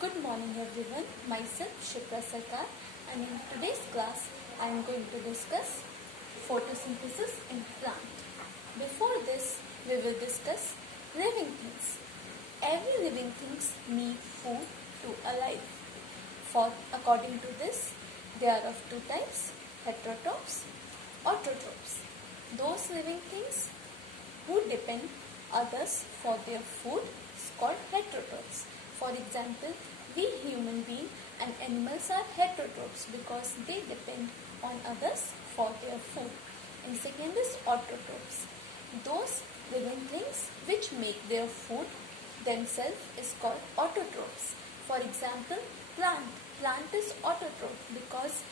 Good morning everyone, myself Shipra Sarkar, and in today's class I am going to discuss photosynthesis in plant. Before this we will discuss living things. Every living things need food to alive. According to this, they are of two types, heterotrophs, autotrophs. Those living things who depend others for their food is called heterotrophs. For example, we human beings and animals are heterotrophs because they depend on others for their food. And second is autotrophs. Those living things which make their food themselves is called autotrophs. For example, plant. Plant is autotroph because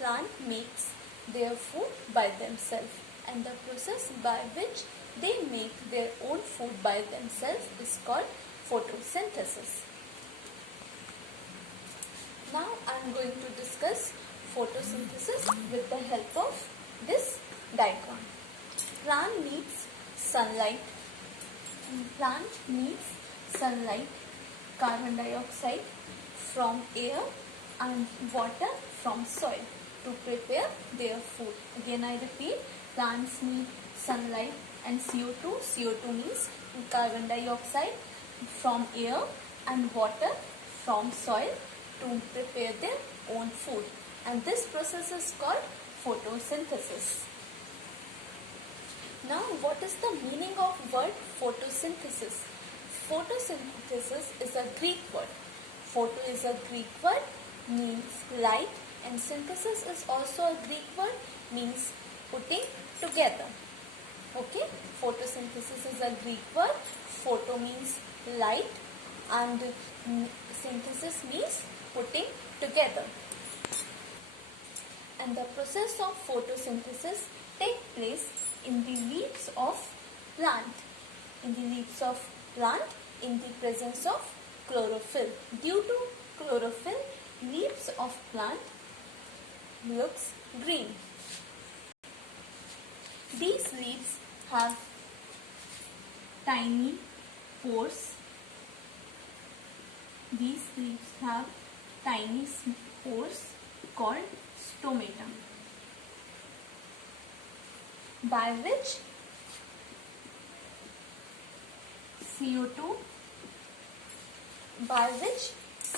plant makes their food by themselves, and the process by which they make their own food by themselves is called photosynthesis. Now I am going to discuss photosynthesis with the help of this diagram. Plant needs sunlight. Plant needs sunlight, carbon dioxide from air and water from soil to prepare their food. Again I repeat, plants need sunlight and CO2. CO2 means carbon dioxide from air and water from soil to prepare their own food, and this process is called photosynthesis. Now what is the meaning of word photosynthesis? Photosynthesis is a Greek word. Photo is a Greek word, means light, and synthesis is also a Greek word, means putting together. Okay, photosynthesis is a Greek word. Photo means light and synthesis means putting together. And the process of photosynthesis takes place in the leaves of plant. In the leaves of plant, in the presence of chlorophyll. Due to chlorophyll, leaves of plant looks green. These leaves have tiny pores. These leaves have tiny pores called stomata, by which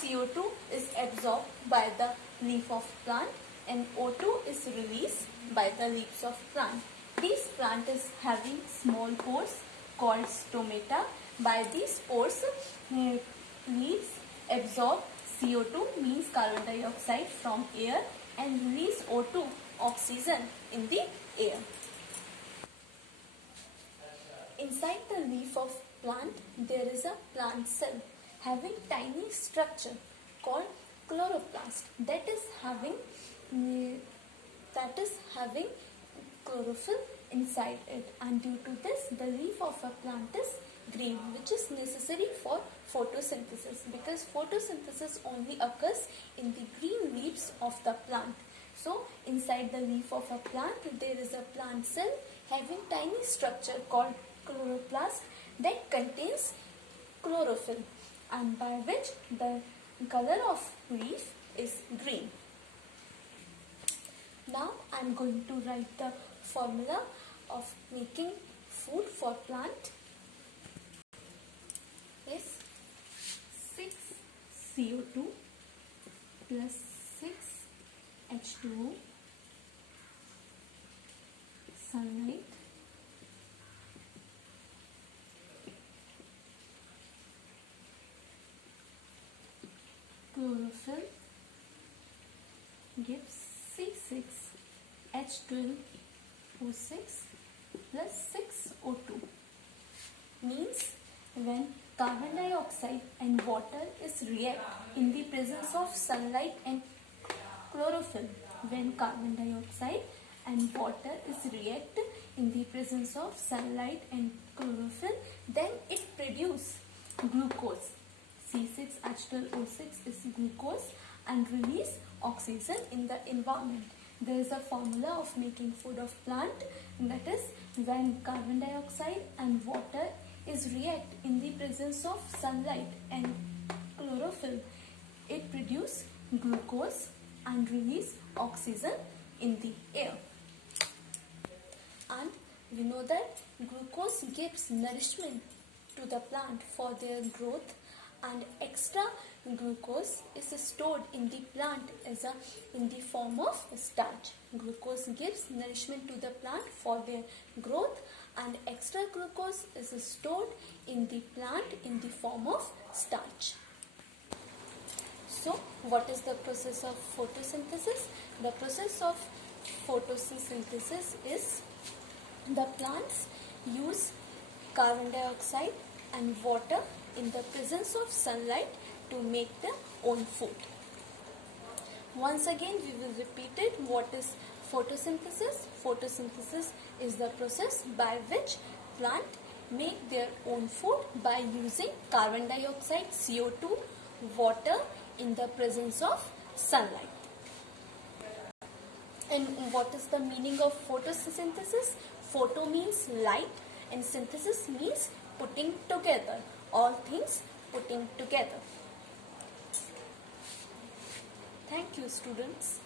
CO2 is absorbed by the leaf of plant and O2 is released by the leaves of plant. This plant is having small pores called stomata. By these pores, leaves absorb CO2 means carbon dioxide from air and release O2 oxygen in the air. Inside the leaf of plant there is a plant cell having tiny structure called chloroplast that is having chlorophyll inside it, and due to this the leaf of a plant is green, which is necessary for photosynthesis because photosynthesis only occurs in the green leaves of the plant. So inside the leaf of a plant there is a plant cell having tiny structure called chloroplast that contains chlorophyll, and by which the color of leaf is green. Now I am going to write the formula of making food for plant. Is 6 CO2 plus 6 H2O, sunlight, chlorophyll gives C6H12O6 plus 6O2, means when carbon dioxide and water is react in the presence of sunlight and chlorophyll, when carbon dioxide and water is react in the presence of sunlight and chlorophyll, then it produces glucose. C6H12O6 is glucose and release oxygen in the environment. There is a formula of making food of plant, that is when carbon dioxide and water is react in the presence of sunlight and chlorophyll. It produces glucose and release oxygen in the air. And we know that glucose gives nourishment to the plant for their growth, and extra glucose is stored in the plant in the form of starch. Glucose gives nourishment to the plant for their growth, and extra glucose is stored in the plant in the form of starch. So, what is the process of photosynthesis? The process of photosynthesis is the plants use carbon dioxide and water in the presence of sunlight to make their own food. Once again, we will repeat it. What is photosynthesis? Photosynthesis is the process by which plants make their own food by using carbon dioxide, CO2, water in the presence of sunlight. And what is the meaning of photosynthesis? Photo means light and synthesis means putting together, all things putting together. Thank you, students.